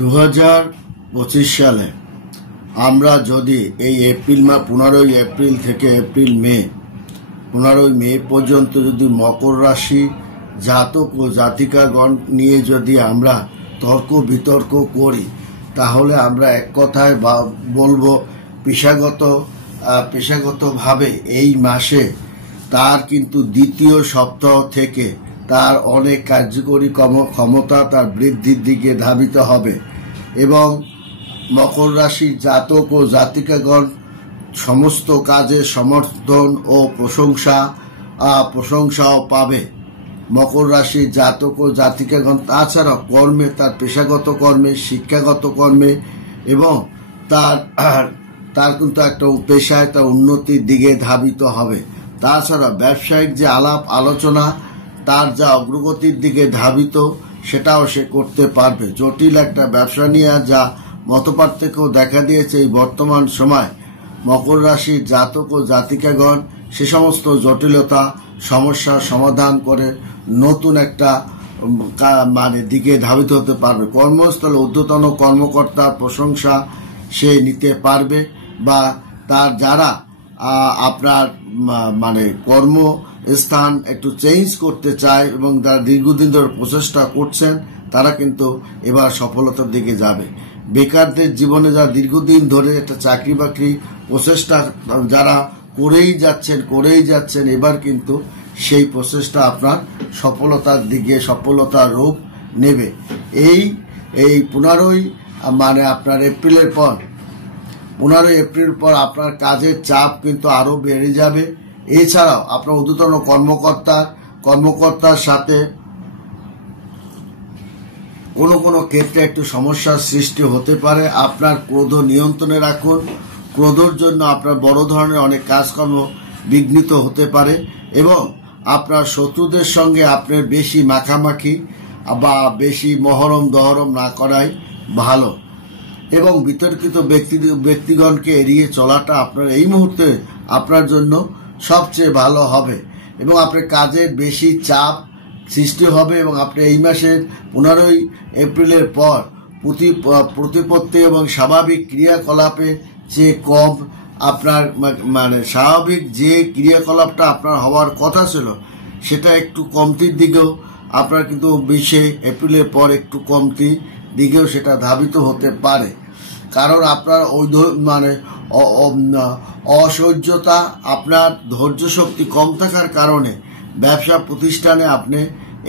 2025 সালে আমরা যদি এই এপ্রিল 15 এপ্রিল থেকে এপ্রিল মে 15 মে পর্যন্ত যদি মকর রাশি জাতক ও জাতিকাগণ নিয়ে যদি আমরা তর্ক বিতর্ক করি, তাহলে আমরা এক কথায় বলবো পেশাগতভাবে এই মাসে তার কিন্তু দ্বিতীয় সপ্তাহ থেকে তার অনেক কার্যকরী ক্ষমতা তার বৃদ্ধির দিকে ধাবিত হবে এবং মকর রাশির জাতক ও জাতিকাগণ সমস্ত কাজে সমর্থন ও প্রশংসাও পাবে। মকর রাশির জাতক ও জাতিকাগণ তাছাড়া কর্মে, তার পেশাগত কর্মে, শিক্ষাগত কর্মে এবং তার কিন্তু একটা পেশায় তার উন্নতির দিকে ধাবিত হবে। তাছাড়া ব্যবসায়িক যে আলাপ আলোচনা তার যা অগ্রগতির দিকে ধাবিত, সেটাও সে করতে পারবে। জটিল একটা ব্যবসা নিয়ে যা মতপার্থক্য দেখা দিয়েছে এই বর্তমান সময়, মকর রাশির জাতক ও জাতিকাগণ সে সমস্ত জটিলতা সমস্যার সমাধান করে নতুন একটা দিকে ধাবিত হতে পারবে। কর্মস্থলে ঊর্ধ্বতন কর্মকর্তার প্রশংসা সে নিতে পারবে বা তার যারা আপনার কর্মস্থান একটু চেঞ্জ করতে চায় এবং যারা দীর্ঘদিন ধরে প্রচেষ্টা করছেন, তারা কিন্তু এবার সফলতার দিকে যাবে। বেকারদের জীবনে যারা দীর্ঘদিন ধরে একটা চাকরি বাকরি প্রচেষ্টা যারা করেই যাচ্ছেন, এবার কিন্তু সেই প্রচেষ্টা আপনার সফলতার দিকে সফলতার রূপ নেবে। এই 15 আপনার এপ্রিলের পর 15 এপ্রিল পর আপনার কাজের চাপ কিন্তু আরো বেড়ে যাবে। এছাড়াও আপনার ঊর্ধ্বতন কর্মকর্তার সাথে কোনো ক্ষেত্রে একটু সমস্যার সৃষ্টি হতে পারে। আপনার ক্রোধ নিয়ন্ত্রণে রাখুন। ক্রোধের জন্য আপনার বড় ধরনের অনেক কাজকর্ম বিঘ্নিত হতে পারে এবং আপনার শত্রুদের সঙ্গে আপনার বেশি মাখামাখি বা বেশি মহরম দহরম না করাই ভালো এবং বিতর্কিত ব্যক্তিগণকে এড়িয়ে চলাটা আপনার এই মুহূর্তে আপনার জন্য সবচেয়ে ভালো হবে এবং আপনার কাজের বেশি চাপ সৃষ্টি হবে এবং আপনি এই মাসের 15 এপ্রিলের পর প্রতিপত্তি এবং স্বাভাবিক ক্রিয়াকলাপে যে কম আপনার স্বাভাবিক যে ক্রিয়াকলাপটা আপনার হওয়ার কথা ছিল সেটা একটু কমতির দিকেও আপনার কিন্তু 20 এপ্রিলের পর একটু কমতির দিকেও সেটা ধাবিত হতে পারে। কারণ আপনার অসহ্যতা, আপনার ধৈর্য শক্তি কম থাকার কারণে ব্যবসা প্রতিষ্ঠানে আপনি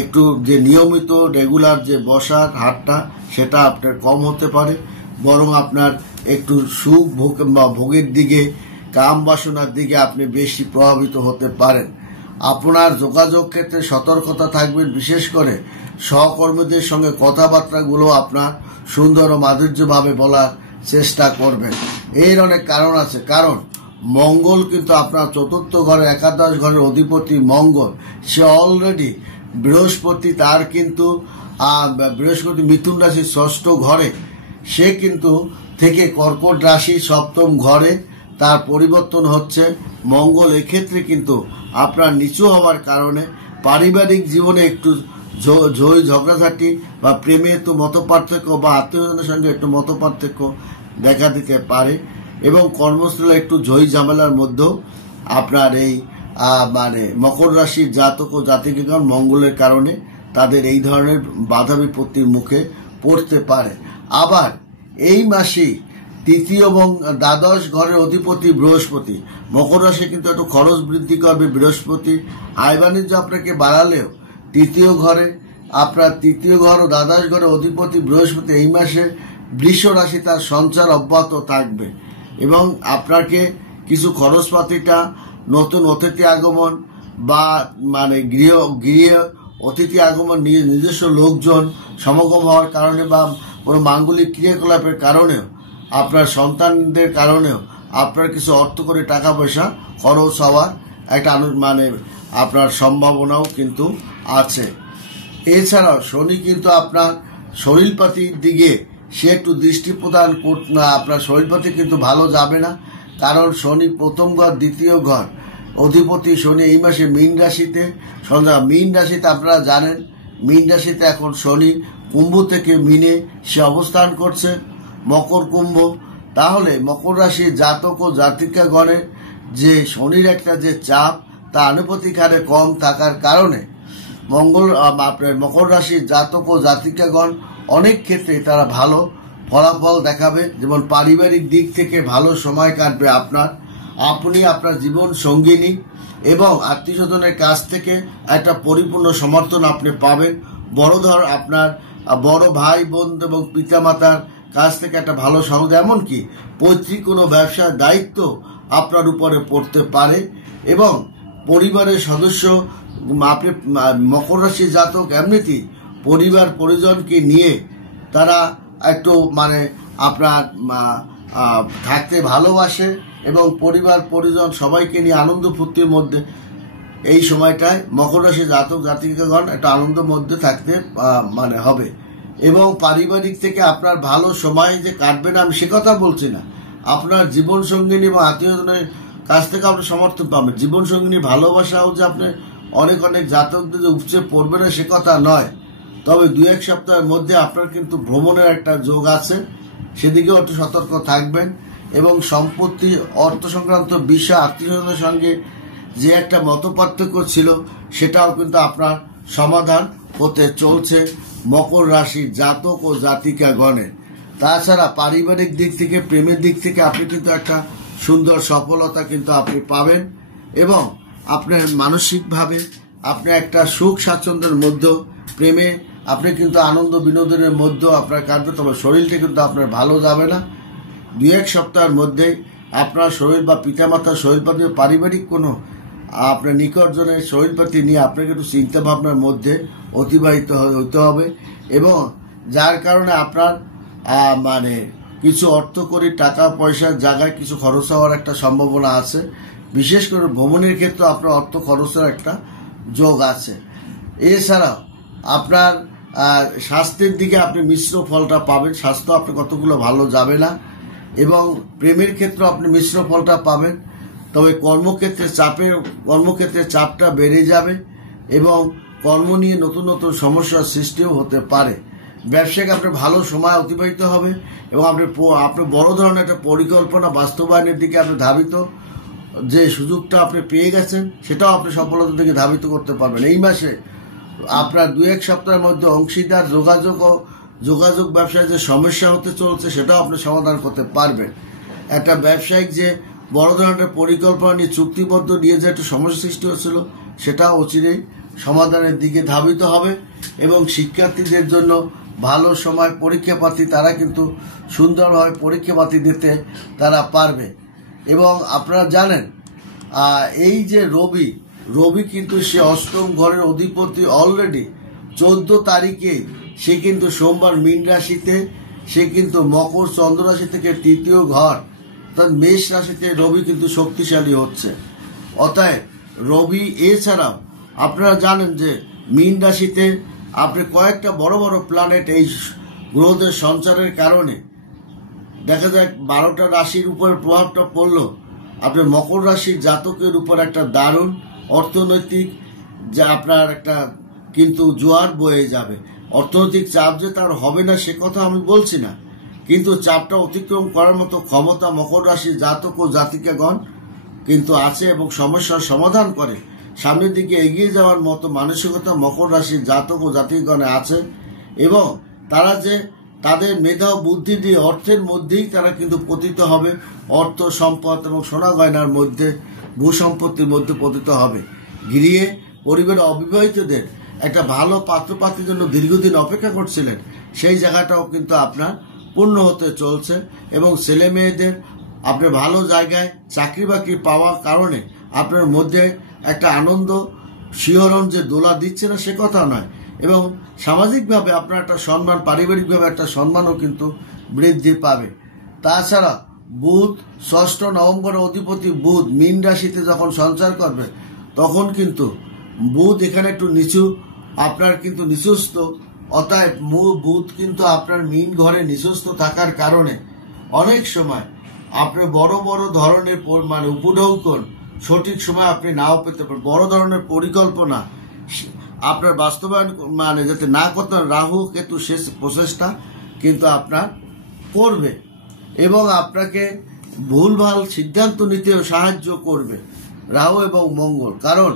একটু যে নিয়মিত রেগুলার যে বসার হারটা সেটা আপনার কম হতে পারে, বরং আপনার একটু সুখ ভোগের দিকে, কাম বাসনার দিকে আপনি বেশি প্রভাবিত হতে পারেন। আপনার যোগাযোগ ক্ষেত্রে সতর্কতা থাকবেন, বিশেষ করে সহকর্মীদের সঙ্গে কথাবার্তাগুলো আপনার সুন্দর ও মাধুর্যভাবে বলার চেষ্টা করবেন। এর অনেক কারণ আছে, কারণ মঙ্গল কিন্তু আপনার চতুর্থ ঘরের একাদশ ঘরের অধিপতি মঙ্গল, সে অলরেডি বৃহস্পতি মিথুন রাশির 6ষ্ঠ ঘরে, সে কিন্তু থেকে কর্কট রাশি 7ম ঘরে তার পরিবর্তন হচ্ছে। মঙ্গল এক্ষেত্রে কিন্তু আপনার নিচু হওয়ার কারণে পারিবারিক জীবনে একটু ঝগড়াঝাটি বা প্রেমে একটু মতপার্থক্য বা আত্মীয়জনের সঙ্গে একটু মতপার্থক্য দেখা দিতে পারে এবং কর্মস্থলে একটু ঝামেলার মধ্যেও আপনার এই মকর রাশির জাতক ও জাতিকাগণ মঙ্গলের কারণে তাদের এই ধরনের বাধা বিপত্তির মুখে পড়তে পারে। আবার এই মাসে তৃতীয় এবং দ্বাদশ ঘরের অধিপতি বৃহস্পতি, মকর রাশি কিন্তু একটু খরচ বৃদ্ধি করবে বৃহস্পতি। আয় বাণিজ্য আপনাকে বাড়ালেও তৃতীয় ঘর ও দ্বাদশ ঘরের অধিপতি বৃহস্পতি এই মাসে বৃষ রাশি তার সঞ্চার অব্যাহত থাকবে এবং আপনাকে কিছু খরচপাতিটা নতুন অতিথি আগমন বা গৃহ অতিথি আগমন, নিজস্ব লোকজন সমাগম হওয়ার কারণে বা কোনো মাঙ্গলিক ক্রিয়াকলাপের কারণেও, আপনার সন্তানদের কারণেও আপনার কিছু অর্থ করে টাকা পয়সা খরচ হওয়ার একটা আপনার সম্ভাবনাও কিন্তু আছে। এছাড়াও শনি কিন্তু আপনার শরীরপাতির দিকে সে একটু দৃষ্টি প্রদান আপনার শরীরপাতি কিন্তু ভালো যাবে না, কারণ শনি 1ম ঘর 2য় ঘর অধিপতি শনি এই মাসে মীন রাশিতে আপনারা জানেন মীন রাশিতে এখন শনি কুম্ভ থেকে মিনে সে অবস্থান করছে মকর কুম্ভ। তাহলে মকর রাশির জাতক ও জাতিকাগণের যে শনির একটা যে চাপ তা আনুপাতিক হারে কম থাকার কারণে মকর রাশির জাতক ও জাতিকাগণ অনেক ক্ষেত্রে তারা ভালো ফলাফল দেখাবে। যেমন পারিবারিক দিক থেকে ভালো সময় কাটবে আপনি আপনার জীবন সঙ্গিনী এবং আত্মীয় স্বজনের কাছ থেকে একটা পরিপূর্ণ সমর্থন আপনি পাবেন। আপনার বড় ভাই বোন এবং পিতামাতার কাছ থেকে একটা ভালো সহযোগ, এমনকি পৈতৃক কোনো ব্যবসার দায়িত্ব আপনার উপরে পড়তে পারে। এবং পরিবারের সদস্য আপনি মকর রাশির জাতক এমনিতেই পরিবার পরিজনকে নিয়ে তারা একটু আপনার থাকতে ভালোবাসে এবং পরিবার পরিজন সবাইকে নিয়ে আনন্দ ফুর্তির মধ্যে এই সময়টায় মকর রাশির জাতক জাতিকাগণ একটা আনন্দের মধ্যে থাকতে হবে। এবং পারিবারিক থেকে আপনার ভালো সময় যে কাটবে না আমি সে কথা বলছি না, আপনার জীবন সঙ্গিনী এবং আত্মীয়জনের কাছ থেকে আপনি সমর্থন পাবেন। জীবন সঙ্গিনী ভালোবাসাও যে আপনি অনেক জাতকদের যে উপচে পড়বে না সে কথা নয়, তবে 2-1 সপ্তাহের মধ্যে আপনার কিন্তু ভ্রমণের একটা যোগ আছে, সেদিকেও একটু সতর্ক থাকবেন। এবং সম্পত্তি অর্থ সংক্রান্ত বিষয় আত্মীয়জনের সঙ্গে যে একটা মতপার্থক্য ছিল সেটাও কিন্তু আপনার সমাধান হতে চলছে মকর রাশির জাতক ও জাতিকাগণের। তাছাড়া পারিবারিক দিক থেকে প্রেমের দিক থেকে আপনি কিন্তু একটা সুন্দর সফলতা কিন্তু আপনি পাবেন এবং আপনার মানসিকভাবে আপনি একটা সুখ স্বাচ্ছন্দ্যের মধ্যে প্রেমে আপনি কিন্তু আনন্দ বিনোদনের মধ্যে আপনার কাটবে। তবে শরীরটা কিন্তু আপনার ভালো যাবে না। 2-1 সপ্তাহের মধ্যে আপনার শরীর বা পিতামাতার শরীরপাতি পারিবারিক কোনো আপনার নিকটজনের শরীরপাতি নিয়ে আপনাকে একটু চিন্তা ভাবনার মধ্যে অতিবাহিত হতে হবে এবং যার কারণে আপনার কিছু অর্থকরী টাকা পয়সার জায়গায় কিছু খরচ হওয়ার একটা সম্ভাবনা আছে। বিশেষ করে ভ্রমণের ক্ষেত্রে আপনার অর্থ খরচের একটা যোগ আছে। এছাড়াও আপনার স্বাস্থ্যের দিকে আপনি মিশ্র ফলটা পাবেন। স্বাস্থ্য আপনি কতগুলো ভালো যাবে না এবং প্রেমের ক্ষেত্রে আপনি মিশ্র ফলটা পাবেন। তবে কর্মক্ষেত্রে চাপটা বেড়ে যাবে এবং কর্ম নিয়ে নতুন নতুন সমস্যার সৃষ্টিও হতে পারে। ব্যবসায়িক আপনার ভালো সময় অতিবাহিত হবে এবং আপনি বড় ধরনের একটা পরিকল্পনা বাস্তবায়নের দিকে আপনি ধাবিত, যে সুযোগটা আপনি পেয়ে গেছেন সেটাও আপনি সফলতার দিকে ধাবিত করতে পারবেন। এই মাসে আপনার 2-1 সপ্তাহের মধ্যে অংশীদার যোগাযোগ ব্যবসায় যে সমস্যা হতে চলছে সেটাও আপনি সমাধান করতে পারবেন। একটা ব্যবসায়িক যে বড় ধরনের পরিকল্পনা নিয়ে চুক্তিবদ্ধ নিয়ে যে একটা সমস্যা সৃষ্টি হচ্ছিল সেটাও অচিরেই সমাধানের দিকে ধাবিত হবে এবং শিক্ষার্থীদের জন্য ভালো সময় পরীক্ষাপাতি তারা কিন্তু সুন্দরভাবে পরীক্ষাপাতি দিতে তারা পারবে। এবং আপনারা জানেন এই যে রবি কিন্তু সে অষ্টম ঘরের অধিপতি, অলরেডি 14 তারিখে সে কিন্তু সোমবার মীন রাশিতে, সে কিন্তু মকর চন্দ্র রাশি থেকে 3য় ঘর অর্থাৎ মেষ রাশিতে রবি কিন্তু শক্তিশালী হচ্ছে। অতএব রবি এছাড়াও আপনারা জানেন যে মীন রাশিতে আপনি কয়েকটা বড় বড় প্ল্যানেট এই গ্রহদের সঞ্চারের কারণে দেখা যায় 12টা রাশির উপর প্রভাবটা পড়লো আপনার মকর রাশির জাতকের উপর একটা দারুণ অর্থনৈতিক যা আপনার একটা কিন্তু জোয়ার বয়ে যাবে। অর্থনৈতিক চাপ যে তার হবে না সে কথা আমি বলছি না, কিন্তু চাপটা অতিক্রম করার মতো ক্ষমতা মকর রাশির জাতক ও জাতিকাগণ কিন্তু আছে এবং সমস্যার সমাধান করে সামনের দিকে এগিয়ে যাওয়ার মতো মানসিকতা মকর রাশির জাতক ও জাতিকাগণে আছে এবং তারা যে তাদের মেধা ও বুদ্ধি দিয়ে অর্থের মধ্যেই তারা কিন্তু পতিত হবে, অর্থ সম্পদ এবং সোনা গয়নার মধ্যে ভূসম্পত্তির মধ্যে পতিত হবে। গৃহে পরিবারের অবিবাহিতদের একটা ভালো পাত্রপাত্রীর জন্য দীর্ঘদিন অপেক্ষা করছিলেন সেই জায়গাটাও কিন্তু আপনার পূর্ণ হতে চলছে এবং ছেলে মেয়েদের আপনার ভালো জায়গায় চাকরি বাকরি পাওয়ার কারণে আপনার মধ্যে একটা আনন্দ শিহরণ যে দোলা দিচ্ছে না সে কথা নয় এবং সামাজিকভাবে আপনার একটা সম্মান, পারিবারিকভাবে একটা সম্মানও কিন্তু বৃদ্ধি পাবে। তাছাড়া বুধ 6ষ্ঠ নভেম্বরের অধিপতি বুধ মীন রাশিতে যখন সঞ্চার করবে তখন কিন্তু বুধ এখানে একটু আপনার কিন্তু নিচস্থ, অতএব বুধ কিন্তু আপনার মীন ঘরে নিচস্থ থাকার কারণে অনেক সময় আপনি বড় বড় ধরনের উপঢৌকন সঠিক সময় আপনি নাও পেতে পারেন। বড় ধরনের পরিকল্পনা আপনার বাস্তবায়ন মানে যাতে না করতে রাহু কেতু শেষ প্রচেষ্টা কিন্তু আপনার করবে এবং আপনাকে ভুলভাল সিদ্ধান্ত নিতেও সাহায্য করবে রাহু এবং মঙ্গল। কারণ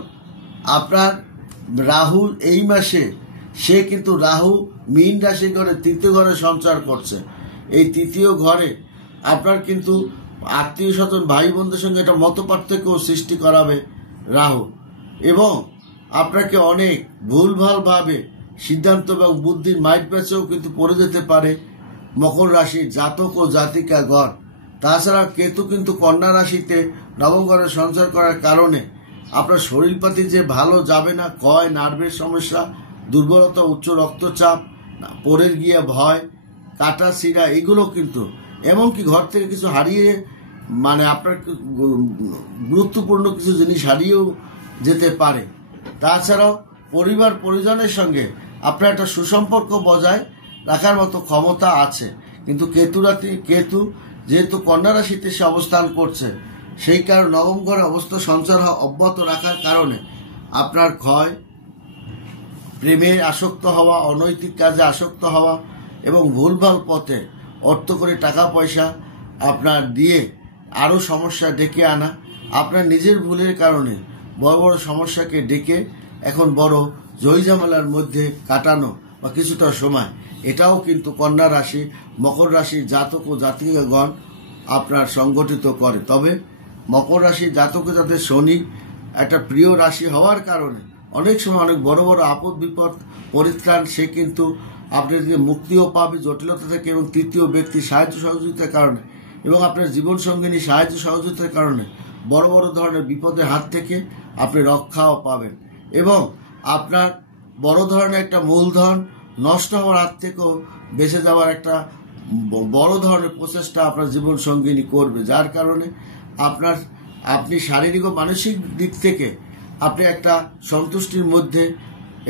আপনার রাহু এই মাসে সে কিন্তু রাহু মীন রাশি ঘরে তৃতীয় ঘরে সঞ্চার করছে। এই তৃতীয় ঘরে আপনার কিন্তু আত্মীয় স্বজন ভাই বোনদের সঙ্গে একটা মত পার্থক্য সৃষ্টি করাবে রাহু এবং আপনাকে অনেক ভুলভালভাবে সিদ্ধান্ত এবং বুদ্ধির মাইট প্যাচেও কিন্তু পড়ে যেতে পারে মকর রাশির জাতক ও জাতিকাগণ। তাছাড়া কেতু কিন্তু কন্যা রাশিতে নবম ঘরে সঞ্চার করার কারণে আপনার শরীরপাতি যে ভালো যাবে না, ক্ষয়, নার্ভের সমস্যা, দুর্বলতা, উচ্চ রক্তচাপ, পরের গিয়ে ভয়, কাটা শিরা, এগুলো কিন্তু এমনকি ঘর থেকে কিছু হারিয়ে মানে আপনার গুরুত্বপূর্ণ কিছু জিনিস হারিয়েও যেতে পারে। তাছাড়াও পরিবার পরিজনের সঙ্গে আপনার একটা সুসম্পর্ক বজায় রাখার মতো ক্ষমতা আছে। কিন্তু কেতু যেহেতু কন্যা রাশিতে সে অবস্থান করছে, সেই কারণে নবম ঘরে অবস্থা সঞ্চার অব্যাহত রাখার কারণে আপনার ক্ষয়, প্রেমে আসক্ত হওয়া, অনৈতিক কাজে আসক্ত হওয়া এবং ভুলভাল পথে অর্থ করে টাকা পয়সা আপনার দিয়ে আরও সমস্যা ডেকে আনা, আপনার নিজের ভুলের কারণে বড় বড় সমস্যাকে ডেকে এখন বড় জয়ঝামেলার মধ্যে কাটানো বা কিছুটা সময়, এটাও কিন্তু কন্যা রাশি মকর রাশির জাতক ও জাতিকাগণ আপনার সংগঠিত করে। তবে মকর রাশির জাতক যাদের শনি একটা প্রিয় রাশি হওয়ার কারণে অনেক সময় অনেক বড় বড় আপদ বিপদ পরিত্রাণ সে কিন্তু আপনাদেরকে মুক্তিও পাবে জটিলতা থেকে এবং তৃতীয় ব্যক্তির সাহায্য সহযোগিতার কারণে এবং আপনার জীবন সঙ্গিনী সাহায্য সহযোগিতার কারণে বড় বড় ধরনের বিপদের হাত থেকে আপনি রক্ষাও পাবেন এবং আপনার বড় ধরনের একটা মূলধন নষ্ট হওয়ার হাত থেকেও বেঁচে যাওয়ার একটা বড় ধরনের প্রচেষ্টা আপনার জীবন সঙ্গিনী করবে, যার কারণে আপনি শারীরিক ও মানসিক দিক থেকে আপনি একটা সন্তুষ্টির মধ্যে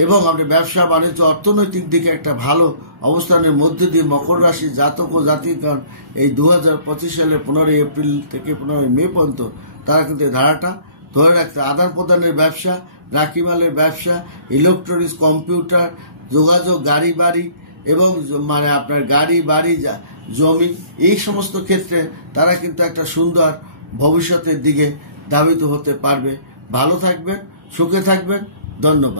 এবং আপনি ব্যবসা বাণিজ্য অর্থনৈতিক দিকে একটা ভালো অবস্থানের মধ্যে দিয়ে মকর রাশির জাতক ও জাতিগণ এই 2025 সালের 15 এপ্রিল থেকে 15 মে পর্যন্ত তারা কিন্তু এই ধারাটা ধরে রাখতে আদান প্রদানের ব্যবসা, রাখিমালের ব্যবসা, ইলেকট্রনিক্স, কম্পিউটার, যোগাযোগ, গাড়ি বাড়ি এবং মানে আপনার গাড়ি বাড়ি জমি, এই সমস্ত ক্ষেত্রে তারা কিন্তু একটা সুন্দর ভবিষ্যতের দিকে ধাবিত হতে পারবে। ভালো থাকবেন, সুখে থাকবেন, ধন্যবাদ।